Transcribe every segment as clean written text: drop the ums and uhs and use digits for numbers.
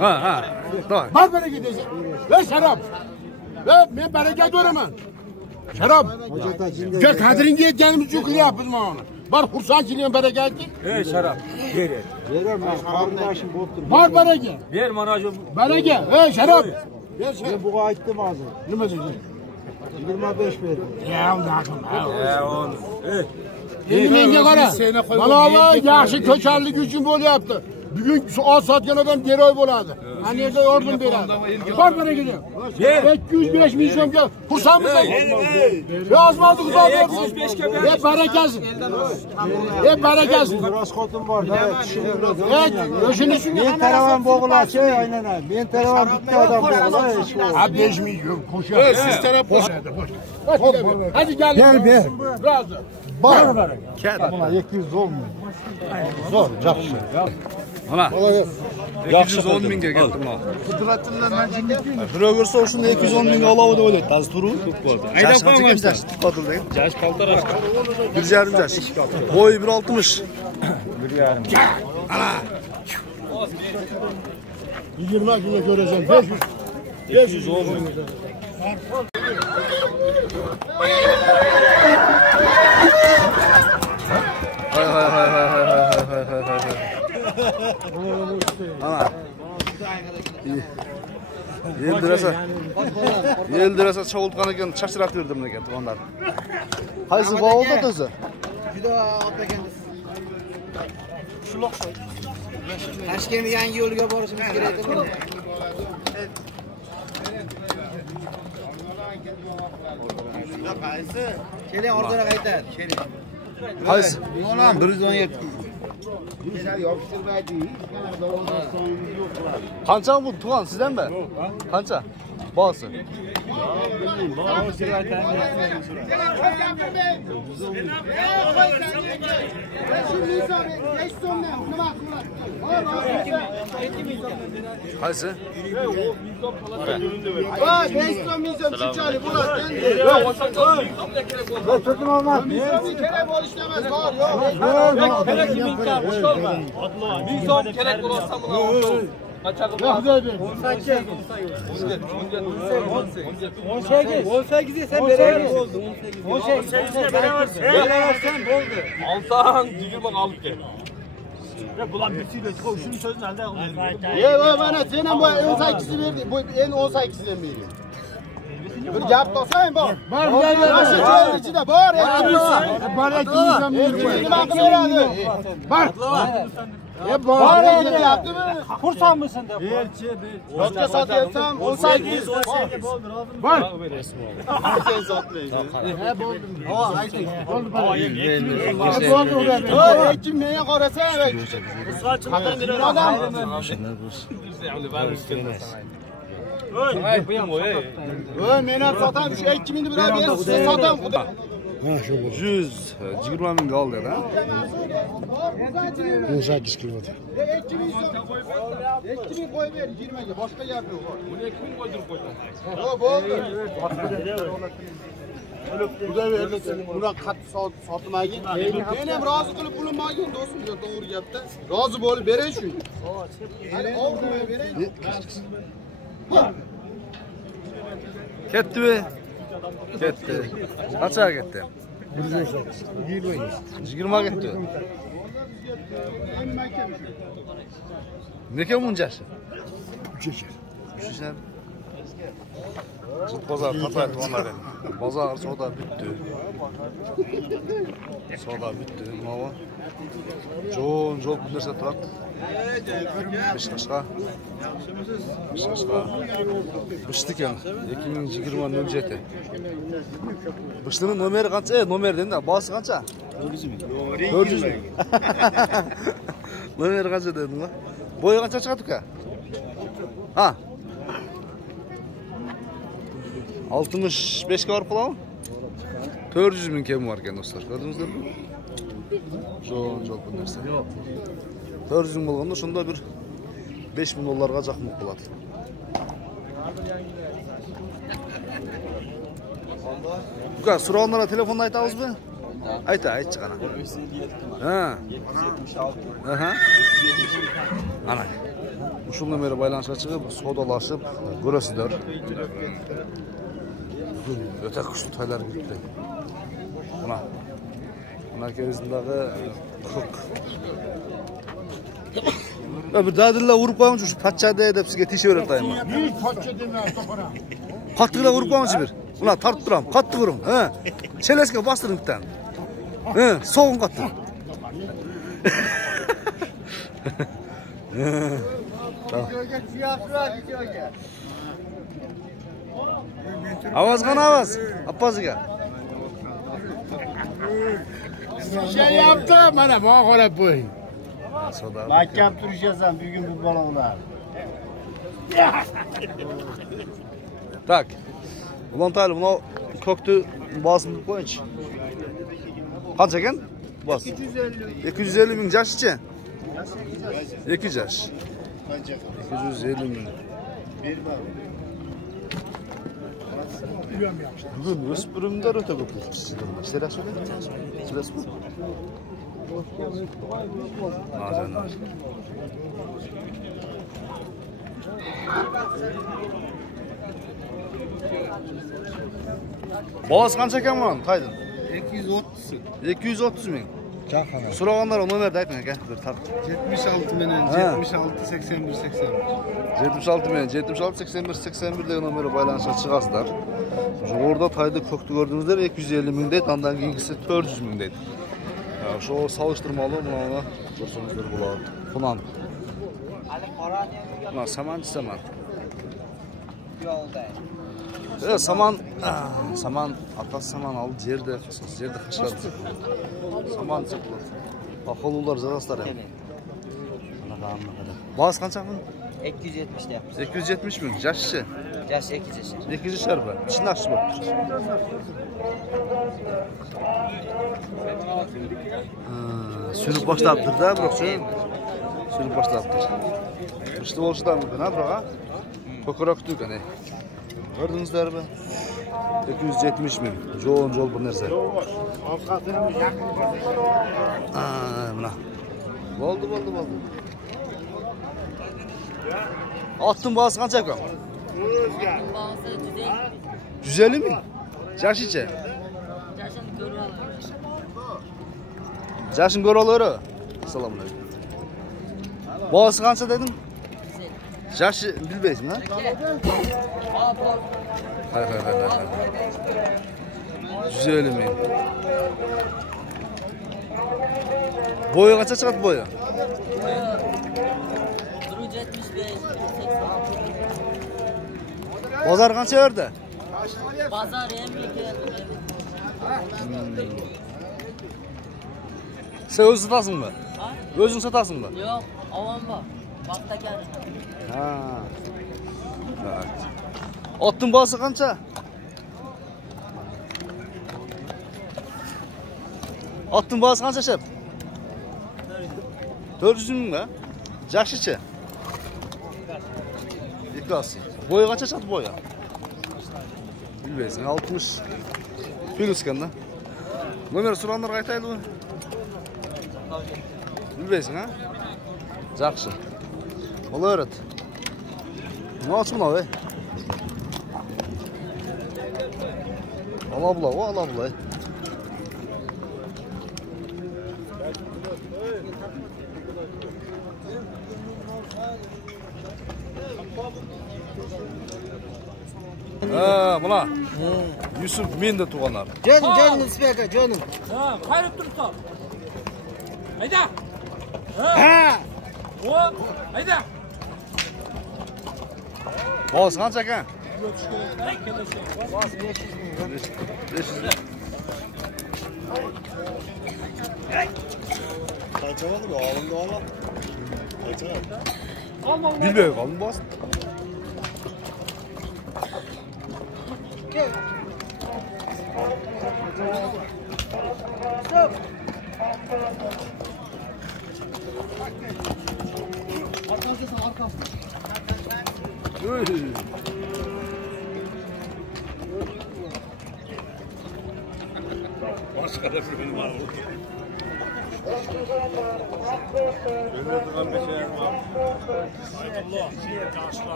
Ha. Davay. Var bereket desin. Ver şarap. Ver ben bereket öğremen. Şarap. Gel kadrini yetkenimiz çok iyi yapız mı onu? Var kursan çiliyen bereketli. Şarap. Ver. Verir ben kardeşim boktur. Var bereket. Ver manajım. Bereket. Şarap. Ver şarap. Ben bu ayıttım ağzı. Ne mesajı? 25 verdim. Ya Allah'ım. Onu. Elimenge kara. Bana Allah yaxşı köçerlik üçün böyle yaptı. Bugün az satken adam geri oy boladı. Hani yerde yordum beradı. Var bana gidiyor. 205 milyon gel. Kursan mısın? Yazmadık uzak olsun. Hep berekesin. Hep berekesin. Biraz kotum var. Evet. Evet. Yaşını Ben taravan boğula şey aynen abi. Ben taravan bitti adam boğula. Abi 5 milyon koşuyor. Siz taraf boş. Hadi gel. Gel. Razı. Var mı? Buna 200 olmuyor. Zor. Yaxşı. Ana. 210 mingga ketdim ha. Birov ko'rsa o'shunda 210 mingga olavdi o'ylaydi. Hozir turib. Aydab qo'yamiz. Yaş kaltar aşk. 1,5 yaş. Boyu 1,60. 20 güne göreceğim. 500. 510 bin. Hay. Ana. Yeldirasa çoğultkan ekan, çaşırap verdim ekan tuğanlar. Qaysi bağolda o'zi? Juda otlagansiz. Shuloq soy. Toshkentga yangi yo'lga borishimiz kerak edi. Qaysi? Keling orqaga qaytar. Keling. Qaysi? Yo'lan 117. Qancha bu tuğan sizden mi? Qancha? Bağısı. Qaysi? Vay 500 milyon çıçali Bulat. Ben tuttum olmaz. Bir kere bol işlemez var yok. Kerek kimin kar boş olma. Bir son kerek olsa mı lan? Kaçakım. 18 sen beraber oldu. 18 beraber sen oldu. Altan cigir bak alıp gel. Bulan birisiyle şunun sözünü elde alıyor. Ye bana senin bu 18'i verdi. Bu en 18'den beri. Bir gap olsayım bak. Var başı çöl içinde var. Var ekmeğim. Var. Var yaptı mı? Kursan mısın de? Başka satıyorsam 18. Var. Herkes satmayın. Oldu. Ekim neye karasa evet. Adam. Men satam şu 2000'ni beraber size satam. 120 mingga oldi ha. 18 kilometre. 2000 koy ver 20'ga başka yer yok. Bunu 2000 koydurup koydum. O bo'ldi. Bu da verdi. Buna kat satmaya git. Men ham rozi qilib pulimagin do'stim, to'g'ri gapda. Rozi bo'lib beray shu. Hali o'g'rimga beray. Ketdi mi? Ketdi. Qanchaga ketdi? 20 ketdi. Nega munjashi? 3 eker. 3 eker. Bozor qatayib tuğanlar endi. Bozor savdo bitdi. Savdo bitdi. Mana jo'n bir narsa turibdi. Beshqashqa. Bishti ekan 2020-07. Bishtining nomeri qancha? Nomer dedi, bosi qancha? 400 ming. Nomeri qancha dedingmi? Bo'yi qancha chiqadi uka? Ha. 65 ga borib qolamı? 400 ming kemi var ekan do'stlar. Ko'rdingizlarmi? Jo'n bir narsa. 400 ming bo'lganda shunda bir 5 ming dollarga jaqmoq bo'ladi. Uka, so'rovlarga telefonda aytamizmi? Aytchi qana. Ha. 76. Aha. Ana. Uşul nomeri baylanışga chiqib, sodalashib ko'rasizlar. Öte kuchli toylar bitdi. Buna kerizindagi huk. Bir dadilla urib qo'ymoqchi shu patchada deb sizga teshaveraymi? Hiç patça deme topara. Qattiqroq urib qo'ymoqchi bir. Ular tortib turam, qattiq uring, ha. Chelesga bostiring bitan. Ha, so'g'in qattiq. Ovoz qana ovoz. Appaziga. Şey yaptı bana bana qarab qo'y. Mahkam turuşasan bugün bu balolar. Tak. Ulan taylı bunu köktü basıp qo'yinchi. Qancha ekan? Bas. 250 ming jash-chi? 2 jash. 250 ming. Bugun o'spirimlar o'ta ko'p ishlaydi. Ishlar Sizlar Boğaz qancha ekan buni? Taydin. 230. 230 ming. Jahana. So'raganlar nomerni ayting aka. Bir tart. 76 menen 76 81 81. 76 menen 76 81 81 degan nomerga baylanışga chiqasizlar. Orada taydı köktü gördüğünüzler 250 ming deydi, ondan keyingisi 400 ming deydi. Şu salıştırmalı buna görürsünüzler bular. Kunan. Buna saman saman. Saman atas saman aldı yerde kışladı. Saman çıktı. Akıllılar zaraslar hem. Bazı kaçak mı? 270 de yapmış. 270 ming. Yaşçı. Yaş 2 yaşar. 2 yaşar mı? İçinde açtı bak. Sürüp başlattır da bırak. Sürüp başlattır. İşte oluşu da mümkün ha bırak ha. Kokorak tüy hani. Gördünüzler mi? 270 ming. Jol bir nerse. Buna. Oldu. Attın bazı kaç ekan? 150 ming. Jaşicha. Jashin Go'ro'lari. Assalomu alaykum. Bazı qancha dedim? Jashi bilmaysizmi? Hay. 150 ming. Boyu qancha chiqadi boyu? 175. Bozor qancha berdi? Bozor Sen o'zing sotasingmi? O'zing sotasingmi? Yo'q, avon bor. Vaqtda keldi. Ha. Otning bosi qancha? Otning bosi qancha shep? 400 mingmi? Jashi-chi? Ikasi. Boyu qancha chiqdi boyu? Bilmaysan, 60 plyuskanda. Nomer so'raganlarga aytaylikmi? Bilmaysan, ha? Yaxshi. Bo'laveradi. Nima ochib ey? Ala bular. Buna. Yusuf men de tuğanlar. Canım İsmail canım. Ha, hayret dursa. Hayda. Ha! O, hayda. Boz qancha ekan? Bas 500 ming. 500 ming. Kaça oldu bu? Alındı oğlum. Kaça oldu? Bilmiyorum kalın boz.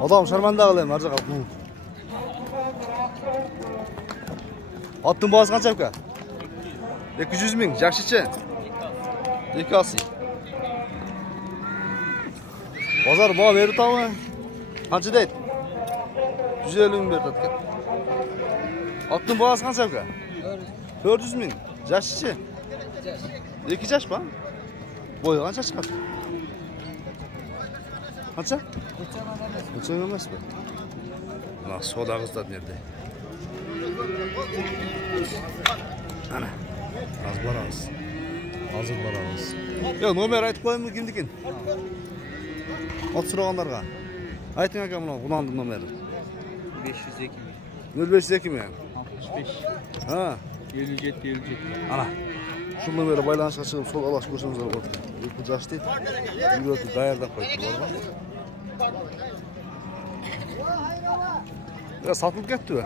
Adam şarmanda kılayım harca kalk. Attın boğaz kança buka? 200 ming, jakşıçı. 2 asy. Bazar bağa verdi tamam. Kança deydi? 150 ming verdi atken. Attın boğaz kança buka? 400 ming, jakşıçı. 2 jaş mı? Boyu kança çıkar? Kança? Geçen emas mı? Ana soda kızlar nerede? Ana. Az barağız. Hazır barağız. Ya nomer aytıp koyayım mı kimdikin? At sırağanlarga. Aytın aka mına kullandın nomeri. 502 0502 mi? 65 Ha. 57. Ana. Şu nomeri baylanışa çıkıp sol alaş koşumuzlar orada. Bu jaş değil. Yürütü dayardan koydu var mı? Ya satılıp gitti mi?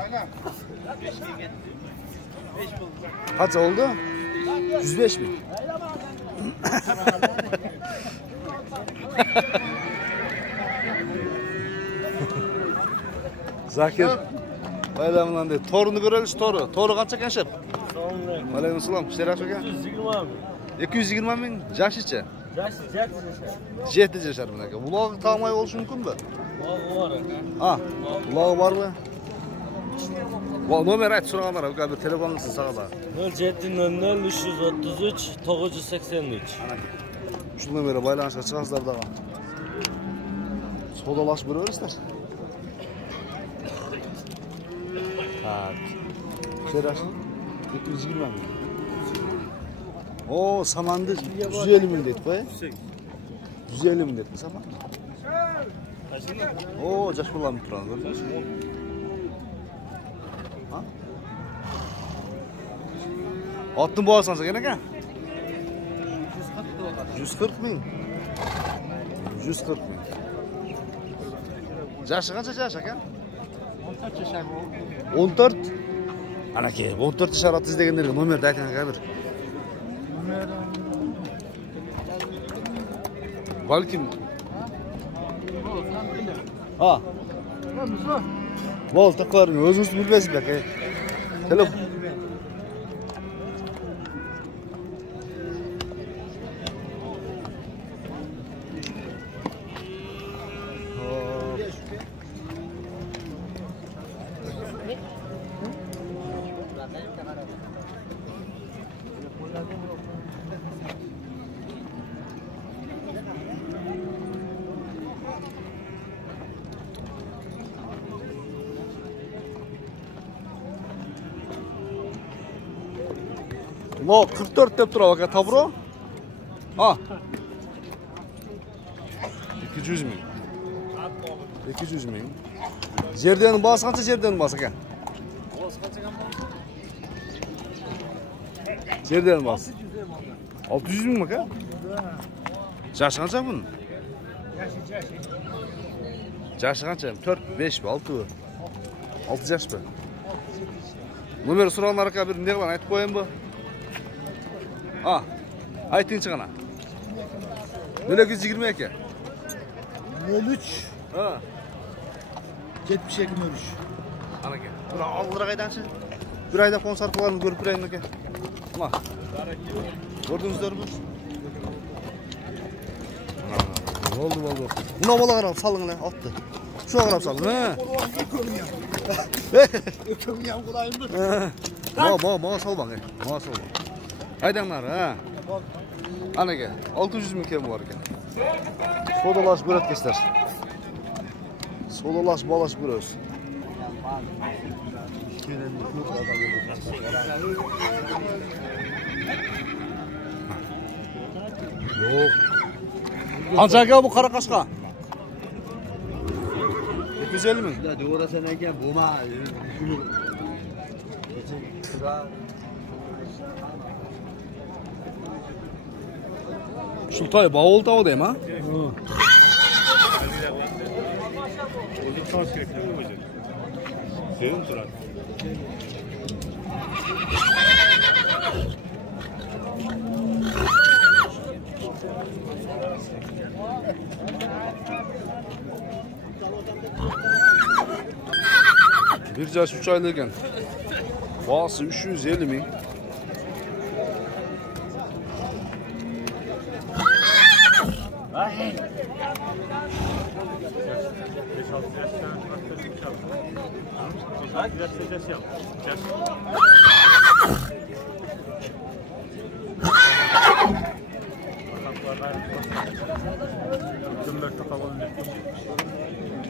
Kaç oldu? 105 mi? Zakir. Bayramından değil. Torunu göreliş toru. Toru kaça kenşep? Aleyküm selam. İşleri aç bakayım. 120 abi. 220 min. Jaş içe. Jet yaşar bunaka. Ulaq tamay oluş mümkün mü? Var. Ha. Ulaq var mı? Nomer ayt so'raganlar, bu telefoningizni saqla. 0700 333 983. Shu nomerga baylanishga chiqasizlar da. Sodalash beraversizlar. Ha. Serash 220 ming. O, samandı 150 ming dedi qo'y. 150 ming dedi saman. O, jash qo'llanib turadi, ko'rdingizmi? Ha? Attın boğazsan sen gene. 140 ming. 140 ming. Jaşı qancha jaş aka? 14 yaşar bu. 14. Ana ki 14 yaşar atız degenlerge nomerdi aytın aka bir. Balkim. Ha. Bol taklarını özünüz bilmezsiniz aka. Telefon. No 44 deb turib aka tabro. Ha. 200 ming. 200 ming. Yerden bas qancha yerden bas aka? Yerden bas. 600 ming aka? Jaşı qancha bunun? Jaşı qancha? 4, 5 mi, 6 mı? 6 yaş mı? Nomer so'raganlar aka bir ne qilgan aytib qo'yaymi bu? Ha. Aytingchi qana. 220 aka. 03. Ha. 72 03. Ana aka. Bura aldıra qaydanchi? Bir ayda fon sarflarini ko'rib turaymi aka? Mana. Ko'rdingizlarmi? Oldu. Buna bola qarab salinglar, otdi. Shu qarab saling, ha. Öküm yam qulayımdır. Ma sal bang, ma sal. Haydanglar, ha. Ana aka, 600 ming kim bor ekan. Sodalash bo'latkeslar. Sodalash bolash bo'las. Yo'q. Qancha aka bu qara qashqa? 250 ming. Ya doğrasan ekan bo'lma. Sultay bavul tavu deyim ha? Senin duran. Bir yaş 3 aylıkken. Bağısı 350 min.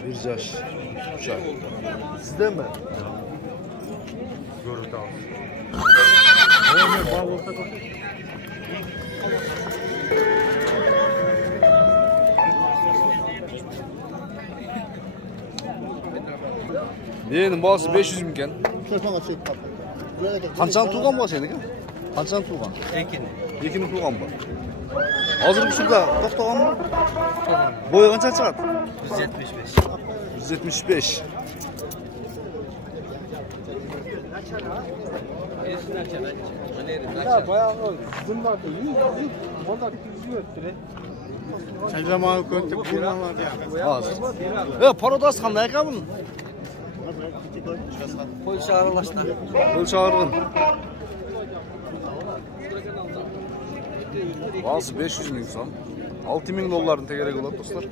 Bir yaş 3 ay. Sizden mi? Görüntü al. Benim bağısı 500 minken. Şöyle çek bak. Buraya gel. Qanchani tuğan bu senin? Qanchani tuğan? Ekini tuğan bu. Hazır bu şurada to'xtagan mı? Boyu qancha chiqadi? 175. 175. Ya bayağı bunlar da 100 bunlar 200 öttüre. Sen zamanı kötü bulmamadı ya. Az. Ya parodas qanday ekan bunun? Qo'ycha aralashdi. O'lcha arg'in. Bazı 500 ming so'm. 6 ming dollardan tegerek bo'ladi do'stlar.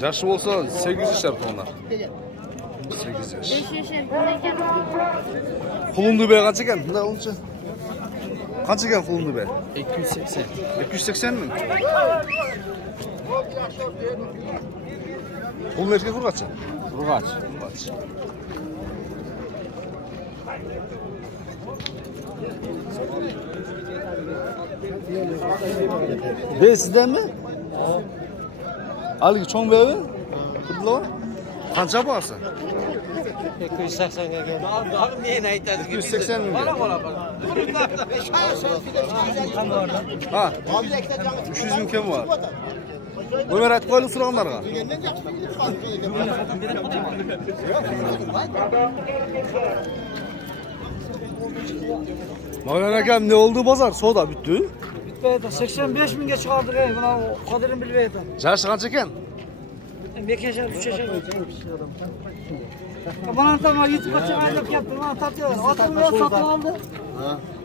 Yaşı bo'lsa 8 yaşar to'nar. 8 yaş. 5 yaşar qanday ekan? Qulundu be qancha ekan? Bunday oluncha. Qancha ekan qulundu be? 280. 280 mi? Qulun erkek urg'achi? Urg'ach. Urg'ach. Be sizdenmi? Haligi cho'ng bemi? Qudlo? Qancha bo'lsa? 280 ga keldi. Men aytadi. 280 mi? Mana. Ha. 300 ming kim var? Ömer aytib qo'yli so'raganlarga. Mavlana akam ne oldu bozor? Soda bitti. Bitmedi. 85 mingga chiqardik. Buna qadrini bilmaydi. Yaşı qancha ekan? 2 yaşar, 3 yaşar. Bana tamam YouTube'a çıkardık yaptım. Bana tatıyor. Atımı satın aldı.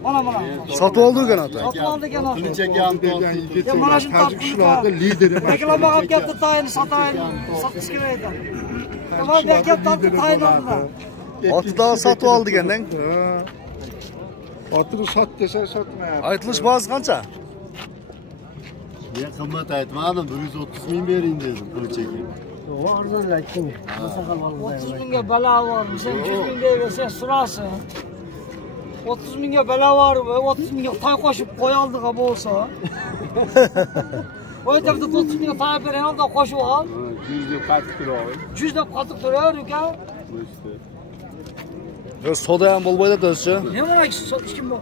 Bana. Sotib oldi ekan ota. Satın aldı gene. Kılıçak yandan yigit. Ya bana şimdi Shularda lideri bor. Reklama qilib ketdi, tayini satayın. Satış kerak edi. Tamam, berkat tatdi tayin oldu. Oti da sotib oldi ekandan. Otini sot desa sotmayapti. Aytilish bahosi qancha? Ben kımmet aytmadım. 130 bin vereyim dedim. Ölçekli. 30 mingga balo var. Sen 100 ming bersen surasın. 30 mingga balo var. 30 mingga tay qo'shib qo'ya oldiga bo'lsa. O yerda 30 mingga tay beren oldi qo'shib ol. 100 deb qatib turadi. 100 deb qatib turar ekan. Soda ham bo'lmaydi o'zicha. Ne mana kim bu?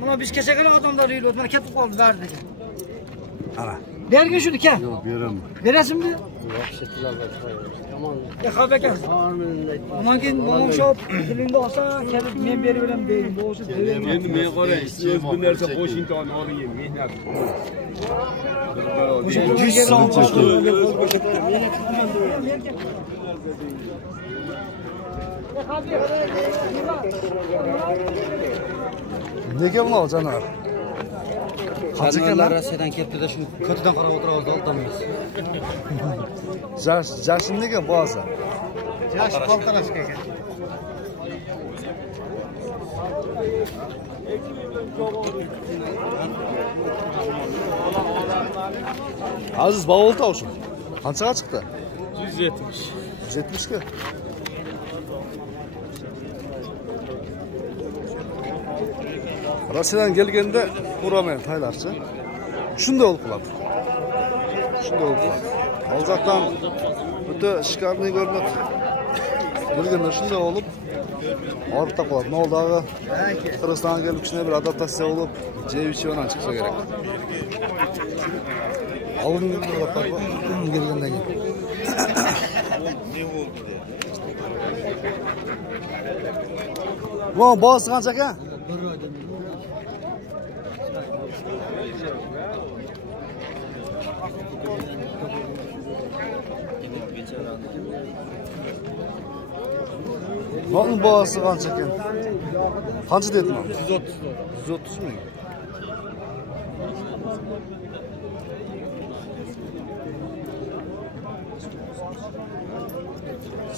Buna biz kesegeli adamlar yiyor. Bana ketib qoldi verdi. Ana. Bergin şunu kel. Yok veremem. Veresin mi? Ya habekan. Aman keyin momon shop dilingda olsa kelib men berib beraman deydi. Bo'lsa deyman. Endi men qarang, siz bu narsa qo'shimchani oling, mehnat. 100 so'm Nega buni olacanar? Qancha ekan? Rossiyadan kelibdi-da, shuni ko'tidan qarab o'tiramiz, oltamiz. Jashin nega bahosi? Yaş qalqarashga ekan. Aziz bavul tavşu. Qanchaga chiqdi? 170. 170 ga. Rossiyadan kelganda uraman taylarchi. Shunday olib qoladi. Shunday olib qoladi. Olzaqdan o'ta shikarniy ko'rinadi. Kelganda shunday olib Ağrıp da qo'yadi. Ne oldu ağa? Qirg'izistonga kelib kichkina bir adaptatsiya bo'lib, J3 chiqsa kerak. Oldin kelgandan keyin. Bu boz qancha aka? Bunun boğası qancha ekan? Qancha dedin? 130. 130 ming.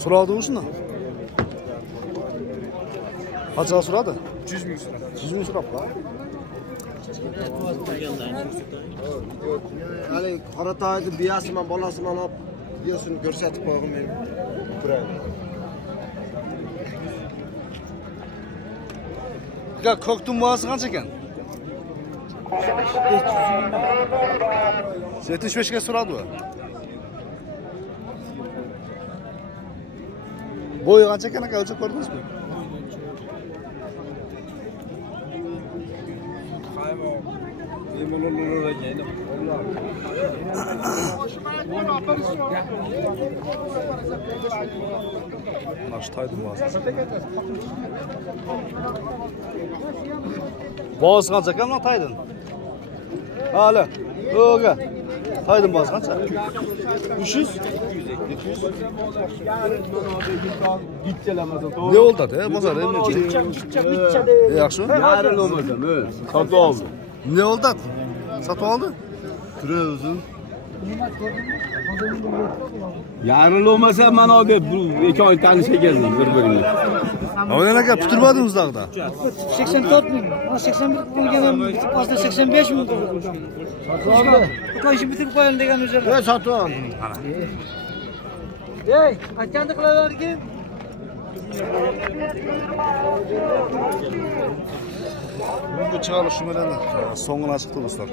So'radi o'shini. Qancha so'radi? 100 ming so'radi. 100 ming so'rabdi. Hali Qoratoyni biyasiman, bolasiman olib, biyasini ko'rsatib qo'yg'im men. Ya ko'ktum boğası qancha ekan? 75 ga so'radi u. Bo'yi qancha ekan aka, o'lchab ko'rdingizmi? Naş taydım boğası. Boğaz qancha ekan lan taydın? Hala. O'ga. Taydın boğaz qancha? 300? 200? Ne oldu da? Bozar emin yaxshi. Yarın olmasam, satı oldu. Ne oldu? Satib oldi? Tura o'zim. Yarın olmasa mana o deb bu ikki oy tanishga keldik bir-birini. Oyan aka puturmadingiz dag'da. 84 ming. 81 bo'lgan bitib qolsa 85 ming. Qo'yishni bitirib qo'yaman degan o'zim. Sotib oldim. Ey, aytganda qilavergin. Bu chiqarish bilan so'ngini chiqdi do'stlar.